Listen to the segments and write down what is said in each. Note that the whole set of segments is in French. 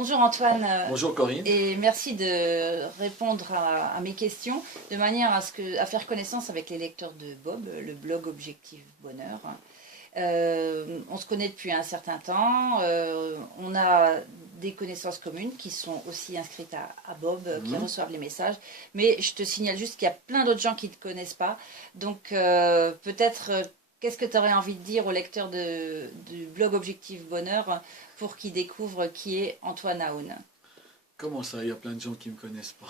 Bonjour Antoine, Bonjour Corinne. et merci de répondre à mes questions de manière à faire connaissance avec les lecteurs de Bob, le blog Objectif Bonheur. On se connaît depuis un certain temps, on a des connaissances communes qui sont aussi inscrites à Bob, qui reçoivent les messages, mais je te signale juste qu'il y a plein d'autres gens qui ne te connaissent pas, donc peut-être qu'est-ce que tu aurais envie de dire aux lecteurs du blog Objectif Bonheur pour qu'ils découvrent qui est Antoine Aoun? Comment ça, il y a plein de gens qui ne me connaissent pas?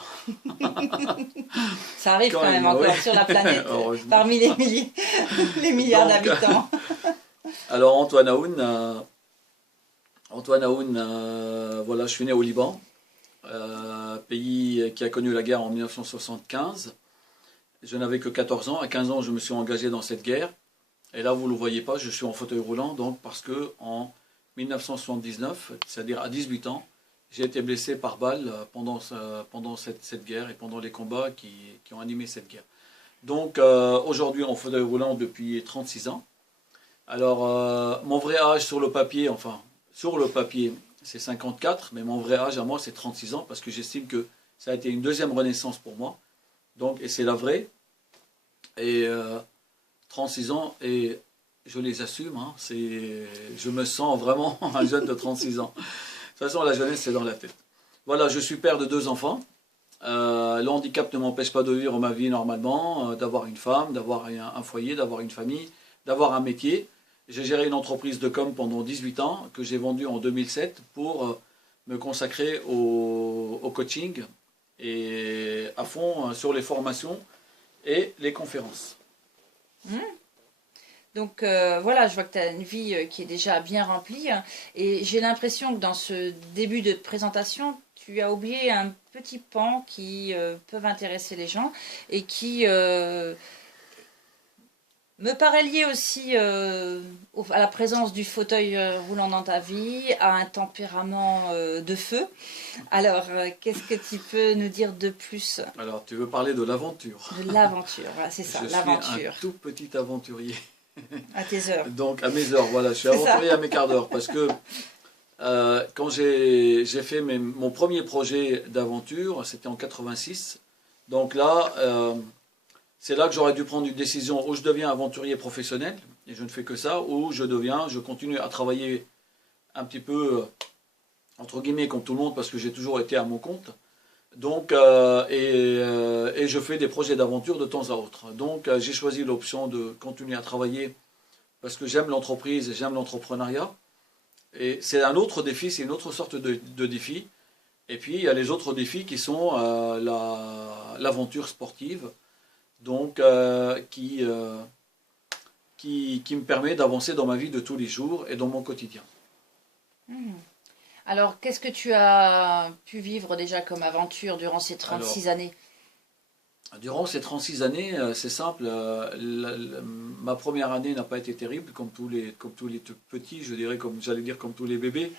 Ça arrive quand même Oui. encore sur la planète, Heureusement. parmi les milliards Donc, d'habitants. Alors Antoine Aoun, voilà, je suis né au Liban, pays qui a connu la guerre en 1975. Je n'avais que 14 ans. À 15 ans, je me suis engagé dans cette guerre. Et là, vous ne le voyez pas, je suis en fauteuil roulant, donc parce que en 1979, c'est-à-dire à 18 ans, j'ai été blessé par balle pendant cette guerre et pendant les combats qui ont animé cette guerre. Donc aujourd'hui en fauteuil roulant depuis 36 ans. Alors mon vrai âge sur le papier, c'est 54, mais mon vrai âge à moi c'est 36 ans parce que j'estime que ça a été une deuxième renaissance pour moi. Donc, et c'est la vraie. Et 36 ans et je les assume, hein, je me sens vraiment un jeune de 36 ans. De toute façon, la jeunesse, c'est dans la tête. Voilà, je suis père de 2 enfants. Le handicap ne m'empêche pas de vivre ma vie normalement, d'avoir une femme, d'avoir un foyer, d'avoir une famille, d'avoir un métier. J'ai géré une entreprise de com pendant 18 ans que j'ai vendue en 2007 pour me consacrer au coaching et à fond sur les formations et les conférences. Donc voilà, je vois que tu as une vie qui est déjà bien remplie, hein, et j'ai l'impression que dans ce début de présentation, tu as oublié un petit pan qui peuvent intéresser les gens et qui me paraît lié aussi à la présence du fauteuil roulant dans ta vie, à un tempérament de feu. Alors, qu'est-ce que tu peux nous dire de plus? Alors, tu veux parler de l'aventure? De l'aventure, voilà, c'est ça, Je suis l'aventure. un tout petit aventurier. À tes heures. Donc, à mes heures, voilà, je suis C'est ça. aventurier à mes quarts d'heure parce que quand j'ai fait mon premier projet d'aventure, c'était en 86. Donc là, c'est là que j'aurais dû prendre une décision où je deviens aventurier professionnel, et je ne fais que ça, ou je continue à travailler un petit peu, entre guillemets, comme tout le monde, parce que j'ai toujours été à mon compte. Donc, et je fais des projets d'aventure de temps à autre. Donc, j'ai choisi l'option de continuer à travailler parce que j'aime l'entreprise et j'aime l'entrepreneuriat. Et c'est un autre défi, c'est une autre sorte de défi. Et puis, il y a les autres défis qui sont l'aventure sportive, donc qui me permet d'avancer dans ma vie de tous les jours et dans mon quotidien. Alors, qu'est-ce que tu as pu vivre déjà comme aventure durant ces 36 années? Durant ces 36 années, c'est simple, ma première année n'a pas été terrible, comme tous les petits, je dirais, j'allais dire comme tous les bébés.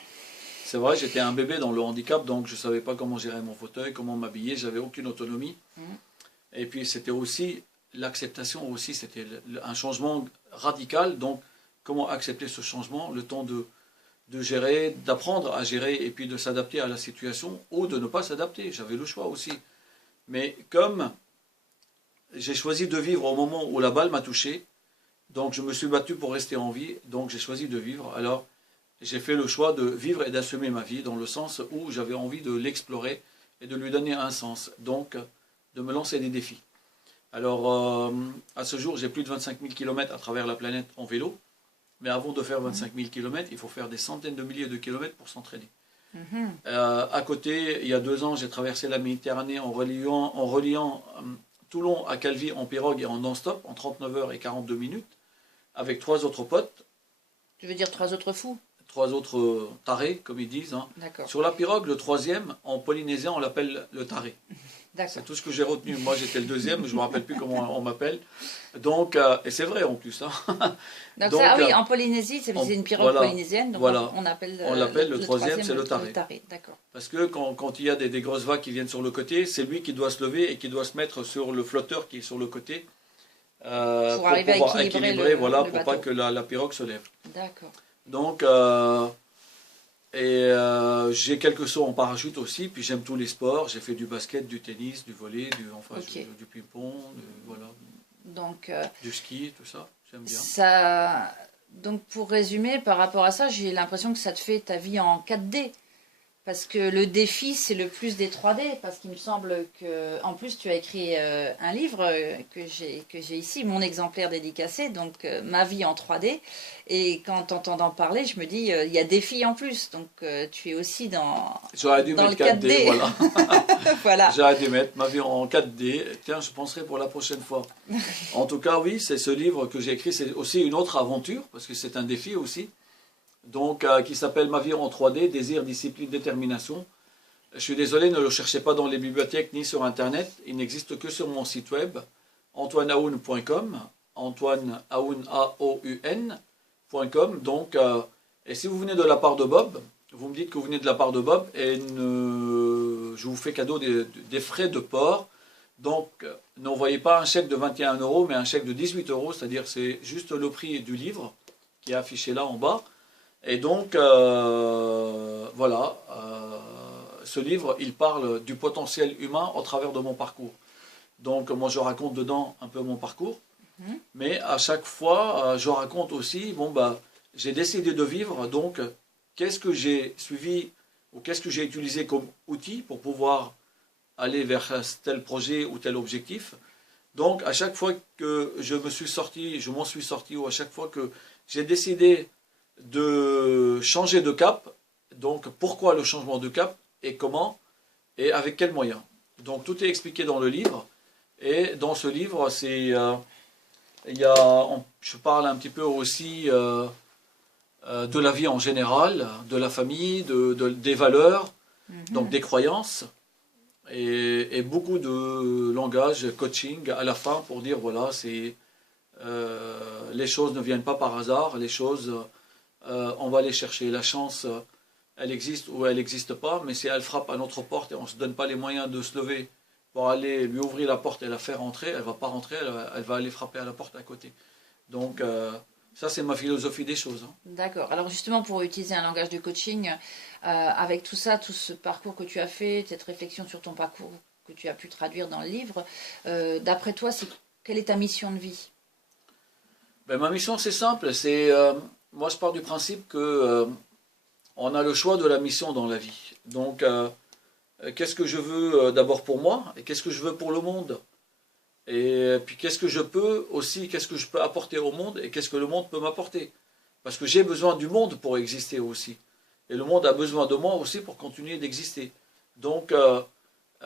C'est vrai, j'étais un bébé dans le handicap, donc je ne savais pas comment gérer mon fauteuil, comment m'habiller, j'avais aucune autonomie. Et puis c'était aussi l'acceptation, aussi c'était un changement radical, donc comment accepter ce changement, le temps de gérer, d'apprendre à gérer et puis de s'adapter à la situation ou de ne pas s'adapter, j'avais le choix aussi. Mais comme j'ai choisi de vivre au moment où la balle m'a touché, donc je me suis battu pour rester en vie, donc j'ai choisi de vivre. Alors j'ai fait le choix de vivre et d'assumer ma vie dans le sens où j'avais envie de l'explorer et de lui donner un sens, donc de me lancer des défis. Alors à ce jour j'ai plus de 25 000 km à travers la planète en vélo, mais avant de faire 25 000 km, il faut faire des centaines de milliers de kilomètres pour s'entraîner. À côté, il y a 2 ans, j'ai traversé la Méditerranée en reliant Toulon à Calvi en pirogue et en non-stop, en 39 heures et 42 minutes, avec 3 autres potes. Tu veux dire 3 autres fous? 3 autres tarés, comme ils disent. Hein. Sur la pirogue, le 3e, en polynésien, on l'appelle le taré. C'est tout ce que j'ai retenu. Moi, j'étais le 2e, je ne me rappelle plus comment on m'appelle. Donc, et c'est vrai en plus. Hein. Donc ça, oui, en Polynésie, c'est une pirogue polynésienne, donc voilà. on appelle le 3e, c'est le taré. D'accord. Parce que quand il y a des grosses vagues qui viennent sur le côté, c'est lui qui doit se lever et qui doit se mettre sur le flotteur qui est sur le côté pour pouvoir équilibrer, voilà, pour pas que la pirogue se lève. D'accord. Donc, Et j'ai quelques sauts en parachute aussi, puis j'aime tous les sports. J'ai fait du basket, du tennis, du volley, du ping-pong, voilà, Donc, du ski, tout ça. J'aime bien. donc, pour résumer, par rapport à ça, j'ai l'impression que ça te fait ta vie en 4D. Parce que le défi, c'est le plus des 3D. Parce qu'il me semble que, en plus, tu as écrit un livre que j'ai ici, mon exemplaire dédicacé, donc ma vie en 3D. Et quand t'entendant parler, je me dis, il y a défi en plus. Donc tu es aussi J'aurais dû dans le mettre 4D, 4D. voilà. Voilà. J'aurais dû mettre ma vie en 4D. Tiens, je penserai pour la prochaine fois. En tout cas, oui, c'est ce livre que j'ai écrit. C'est aussi une autre aventure, parce que c'est un défi aussi. Donc, qui s'appelle Ma vie en 3D, désir, discipline, détermination. Je suis désolé, ne le cherchez pas dans les bibliothèques ni sur Internet. Il n'existe que sur mon site web, antoineaoun.com, antoineaoun, A-O-U-N.com. Donc, et si vous venez de la part de Bob, vous me dites que vous venez de la part de Bob, et je vous fais cadeau des frais de port. Donc, n'envoyez pas un chèque de 21 euros, mais un chèque de 18 euros, c'est-à-dire c'est juste le prix du livre qui est affiché là en bas. Et donc, voilà, ce livre, il parle du potentiel humain au travers de mon parcours. Donc, moi, je raconte dedans un peu mon parcours, mais à chaque fois, je raconte aussi, bon, bah, j'ai décidé de vivre, donc, qu'est-ce que j'ai suivi ou qu'est-ce que j'ai utilisé comme outil pour pouvoir aller vers tel projet ou tel objectif. Donc, à chaque fois que je m'en suis sorti, ou à chaque fois que j'ai décidé de changer de cap, donc pourquoi le changement de cap et comment et avec quels moyens. Donc tout est expliqué dans le livre, et dans ce livre, je parle un petit peu aussi de la vie en général, de la famille, des valeurs, donc des croyances, et beaucoup de langage, coaching à la fin pour dire voilà, les choses ne viennent pas par hasard, les choses on va aller chercher. La chance, elle existe ou elle n'existe pas, mais si elle frappe à notre porte et on ne se donne pas les moyens de se lever pour aller lui ouvrir la porte et la faire rentrer, elle ne va pas rentrer, elle va aller frapper à la porte à côté. Donc, ça, c'est ma philosophie des choses. D'accord. Alors justement, pour utiliser un langage de coaching, avec tout ça, tout ce parcours que tu as fait, cette réflexion sur ton parcours que tu as pu traduire dans le livre, d'après toi, quelle est ta mission de vie? Ben, ma mission, c'est simple. Moi, je pars du principe que on a le choix de la mission dans la vie. Donc, qu'est-ce que je veux d'abord pour moi et qu'est-ce que je veux pour le monde? Et puis, qu'est-ce que je peux apporter au monde et qu'est-ce que le monde peut m'apporter? Parce que j'ai besoin du monde pour exister aussi. Et le monde a besoin de moi aussi pour continuer d'exister. Donc,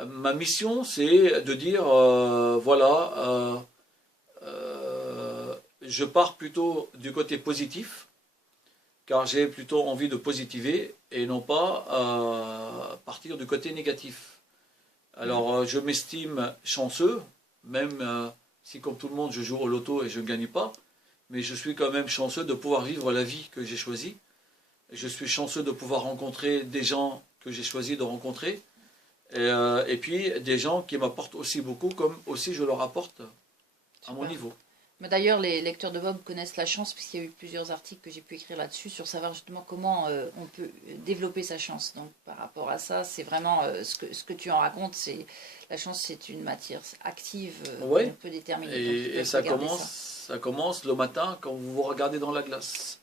ma mission, c'est de dire, voilà, je pars plutôt du côté positif, car j'ai plutôt envie de positiver et non pas partir du côté négatif. Alors, je m'estime chanceux, même si comme tout le monde je joue au loto et je ne gagne pas, mais je suis quand même chanceux de pouvoir vivre la vie que j'ai choisie. Je suis chanceux de pouvoir rencontrer des gens que j'ai choisi de rencontrer, et puis des gens qui m'apportent aussi beaucoup, comme aussi je leur apporte à mon niveau. Mais d'ailleurs, les lecteurs de Bob connaissent la chance, puisqu'il y a eu plusieurs articles que j'ai pu écrire là-dessus, sur savoir justement comment on peut développer sa chance. Donc par rapport à ça, c'est vraiment ce que tu en racontes, la chance, c'est une matière active Ouais. qu'on peut déterminer. Et ça commence le matin quand vous vous regardez dans la glace.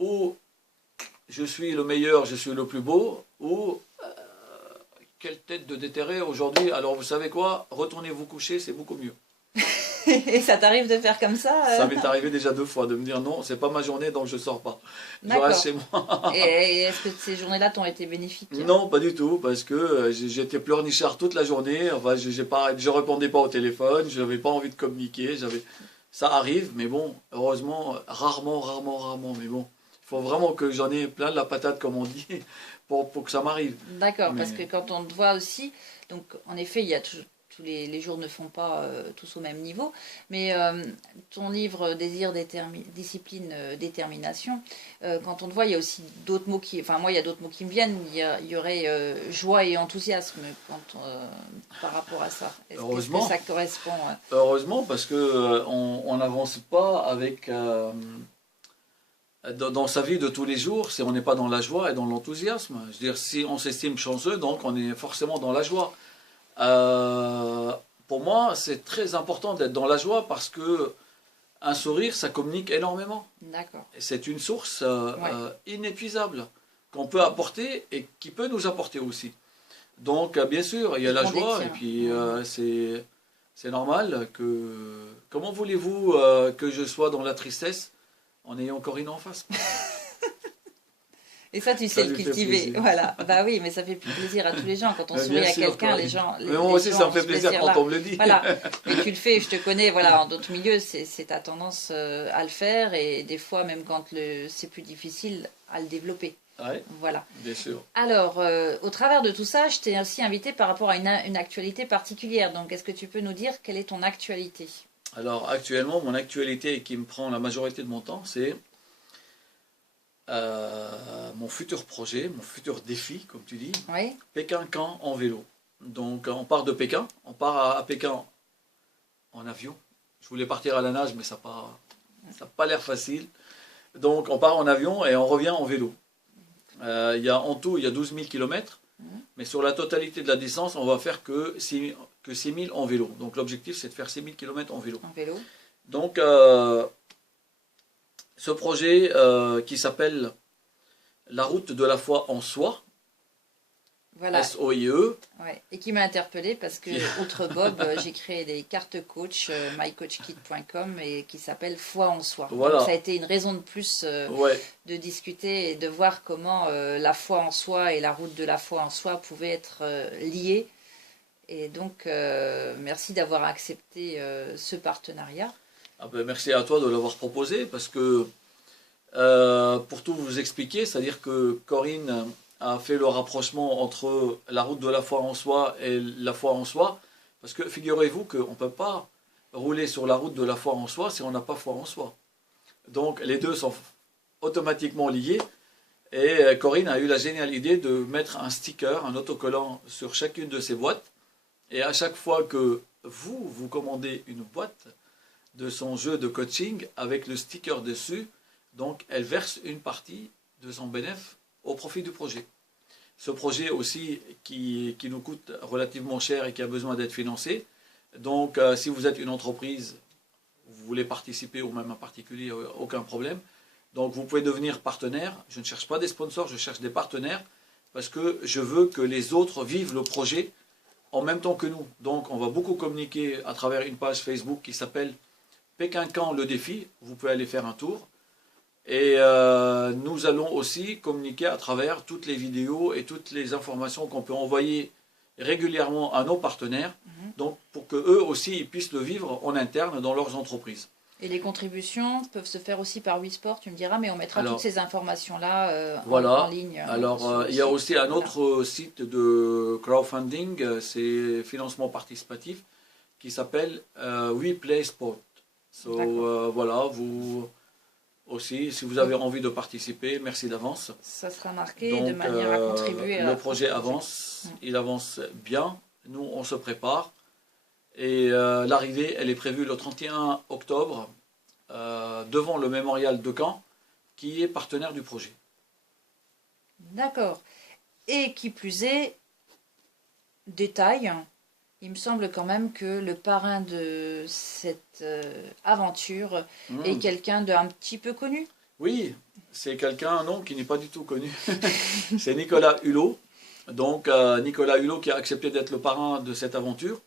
Ou je suis le meilleur, je suis le plus beau, ou quelle tête de déterré aujourd'hui. Alors vous savez quoi, retournez vous coucher, c'est beaucoup mieux. Et ça t'arrive de faire comme ça Ça m'est arrivé déjà 2 fois, de me dire non, c'est pas ma journée, donc je sors pas. Je D'accord. reste chez moi. Et est-ce que ces journées-là t'ont été bénéfiques? Non, pas du tout, parce que j'étais pleurnichard toute la journée. Enfin, je répondais pas au téléphone, je n'avais pas envie de communiquer. Ça arrive, mais bon, heureusement, rarement. Mais bon, il faut vraiment que j'en ai plein de la patate, comme on dit, pour que ça m'arrive. D'accord, parce que quand on te voit aussi, donc en effet, il y a tous les jours ne font pas tous au même niveau, mais ton livre Désir, discipline, détermination, quand on te voit, il y a aussi d'autres mots enfin moi il y a d'autres mots qui me viennent, il y aurait joie et enthousiasme par rapport à ça. Est-ce que ça correspond Heureusement, parce que on n'avance pas avec dans sa vie de tous les jours si on n'est pas dans la joie et dans l'enthousiasme. Je veux dire, si on s'estime chanceux, donc on est forcément dans la joie. Pour moi, c'est très important d'être dans la joie parce que un sourire, ça communique énormément. D'accord. Et c'est une source Ouais. inépuisable qu'on peut apporter et qui peut nous apporter aussi. Donc, bien sûr, il y a Et la qu'on joie et détient. puis c'est normal que... Comment voulez-vous que je sois dans la tristesse en ayant Corinne en face? Et ça, tu Ça sais le lui fait cultiver. plaisir. Voilà. Bah oui, mais ça fait plus plaisir à tous les gens. Quand on sourit Bien à sûr, quelqu'un, les Corinne. gens. Mais moi aussi, ça me fait plaisir quand on me le dit. Voilà. Mais tu le fais, je te connais, voilà, en d'autres milieux, c'est ta tendance à le faire et des fois, même quand c'est plus difficile, à le développer. Oui, Voilà. bien sûr. Alors, au travers de tout ça, je t'ai aussi invité par rapport à une actualité particulière. Donc, est-ce que tu peux nous dire quelle est ton actualité? Alors, actuellement, mon actualité qui me prend la majorité de mon temps, c'est mon futur projet, mon futur défi, comme tu dis, Oui, Pékin-Caen en vélo. Donc, on part de Pékin, on part à Pékin en avion. Je voulais partir à la nage, mais ça n'a pas l'air facile. Donc, on part en avion et on revient en vélo. En tout, il y a 12 000 km, mais sur la totalité de la distance, on va faire que 6 000 en vélo. Donc, l'objectif, c'est de faire 6 000 km en vélo. en vélo. Donc, ce projet qui s'appelle La route de la foi en soi, Voilà. SOIE. Ouais. Et qui m'a interpellée parce que, outre Bob, j'ai créé des cartes coach, mycoachkit.com, et qui s'appelle Foi en soi. Voilà. Donc ça a été une raison de plus Ouais, de discuter et de voir comment la foi en soi et la route de la foi en soi pouvaient être liées. Et donc, merci d'avoir accepté ce partenariat. ah ben, merci à toi de l'avoir proposé parce que pour tout vous expliquer, c'est-à-dire que Corinne a fait le rapprochement entre la route de la foi en soi et la foi en soi, parce que figurez-vous qu'on ne peut pas rouler sur la route de la foi en soi si on n'a pas foi en soi. Donc les deux sont automatiquement liés, et Corinne a eu la géniale idée de mettre un sticker, un autocollant sur chacune de ces boîtes, et à chaque fois que vous commandez une boîte de son jeu de coaching avec le sticker dessus, donc elle verse une partie de son bénéfice au profit du projet. Ce projet aussi qui nous coûte relativement cher et qui a besoin d'être financé. Donc si vous êtes une entreprise, vous voulez participer ou même un particulier, aucun problème. Donc vous pouvez devenir partenaire. Je ne cherche pas des sponsors, je cherche des partenaires parce que je veux que les autres vivent le projet en même temps que nous. Donc on va beaucoup communiquer à travers une page Facebook qui s'appelle Pékin-Caen le défi. Vous pouvez aller faire un tour. Et nous allons aussi communiquer à travers toutes les vidéos et toutes les informations qu'on peut envoyer régulièrement à nos partenaires, donc pour que eux aussi ils puissent le vivre en interne dans leurs entreprises. Et les contributions peuvent se faire aussi par WeSport, tu me diras, mais on mettra toutes ces informations-là Voilà. en ligne. Alors, il y a aussi un autre site de crowdfunding, c'est financement participatif, qui s'appelle We Play Sport. Voilà, vous aussi, si vous avez envie de participer, merci d'avance. Ça sera marqué Donc, de manière à contribuer. le projet avance, il avance bien. Nous, on se prépare. Et l'arrivée, elle est prévue le 31 octobre devant le mémorial de Caen, qui est partenaire du projet. D'accord. Et qui plus est, détail, il me semble quand même que le parrain de cette aventure est quelqu'un d'un petit peu connu. Oui, c'est quelqu'un non, qui n'est pas du tout connu. C'est Nicolas Hulot. Donc Nicolas Hulot qui a accepté d'être le parrain de cette aventure.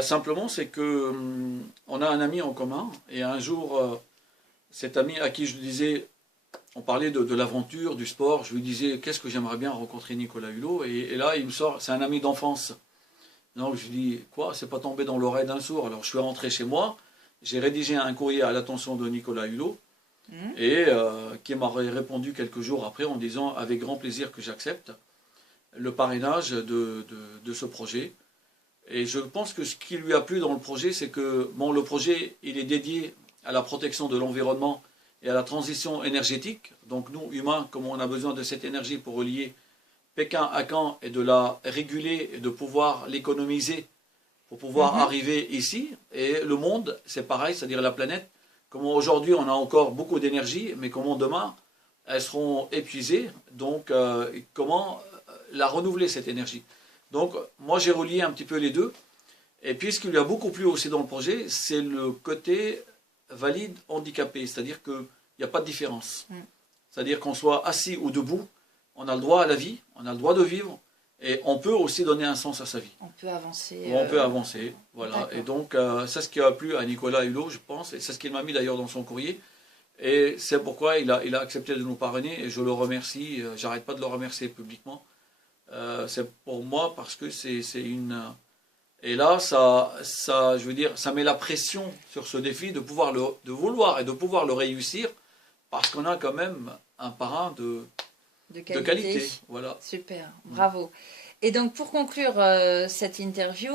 Simplement, c'est que on a un ami en commun. Et un jour, cet ami à qui je disais, on parlait de l'aventure, du sport, je lui disais, qu'est-ce que j'aimerais bien rencontrer Nicolas Hulot. Et là, il me sort, c'est un ami d'enfance. Donc je lui dis, quoi, c'est pas tombé dans l'oreille d'un sourd. Alors je suis rentré chez moi, j'ai rédigé un courrier à l'attention de Nicolas Hulot, et qui m'a répondu quelques jours après en disant, avec grand plaisir que j'accepte le parrainage de ce projet. Et je pense que ce qui lui a plu dans le projet, c'est que bon, le projet, il est dédié à la protection de l'environnement et à la transition énergétique. Donc nous, humains, comme on a besoin de cette énergie pour relier Pékin à Caen et de la réguler et de pouvoir l'économiser pour pouvoir arriver ici. Et le monde, c'est pareil, c'est-à-dire la planète, comment aujourd'hui on a encore beaucoup d'énergie, mais comment demain elles seront épuisées, donc comment la renouveler cette énergie. Donc moi j'ai relié un petit peu les deux, et puis ce qui lui a beaucoup plu aussi dans le projet, c'est le côté valide handicapé, c'est-à-dire qu'il n'y a pas de différence. C'est-à-dire qu'on soit assis ou debout, on a le droit à la vie, on a le droit de vivre, et on peut aussi donner un sens à sa vie. On peut avancer. On peut avancer, voilà. Et donc, c'est ce qui a plu à Nicolas Hulot, je pense, et c'est ce qu'il m'a mis d'ailleurs dans son courrier. Et c'est pourquoi il a accepté de nous parrainer, et je le remercie, j'arrête pas de le remercier publiquement. C'est pour moi parce que c'est une... Et là, je veux dire, ça met la pression sur ce défi de vouloir et de pouvoir le réussir, parce qu'on a quand même un parrain de qualité. Voilà. Super, bravo. Et donc pour conclure cette interview,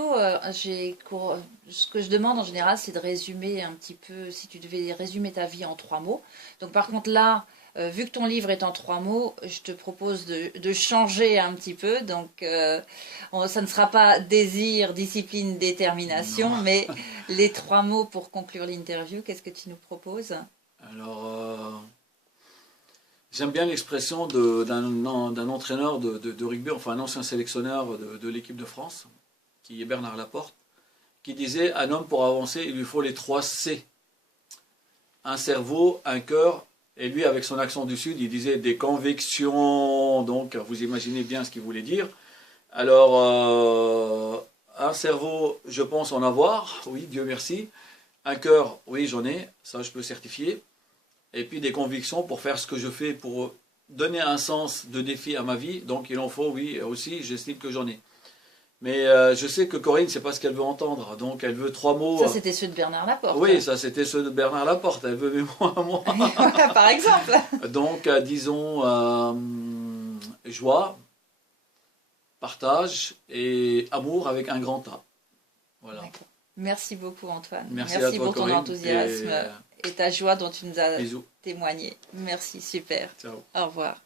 ce que je demande en général, c'est de résumer un petit peu, si tu devais résumer ta vie en 3 mots. Donc par contre là, vu que ton livre est en 3 mots, je te propose de changer un petit peu. Donc ça ne sera pas désir, discipline, détermination, mais les 3 mots pour conclure l'interview, qu'est-ce que tu nous proposes? Alors... J'aime bien l'expression d'un entraîneur de rugby, enfin un ancien sélectionneur de l'équipe de France, qui est Bernard Laporte, qui disait: un homme pour avancer, il lui faut les 3 C. Un cerveau, un cœur, et lui avec son accent du Sud, il disait des convictions, donc vous imaginez bien ce qu'il voulait dire. Alors, un cerveau, je pense en avoir, oui, Dieu merci. Un cœur, oui, j'en ai, ça je peux certifier. Et puis des convictions pour faire ce que je fais, pour donner un sens de défi à ma vie. Donc il en faut, oui, aussi, j'estime que j'en ai. Mais je sais que Corinne, c'est pas ce qu'elle veut entendre. Donc elle veut 3 mots. Ça, c'était ceux de Bernard Laporte. Oui, ça, c'était ceux de Bernard Laporte. Elle veut mes mots à moi. Par exemple. Donc, disons, joie, partage et amour avec un grand A. Voilà. Merci beaucoup, Antoine. Merci à toi, pour ton Corinne, enthousiasme et ta joie dont tu nous as bisous. témoigné. Merci, super. Ciao. Au revoir.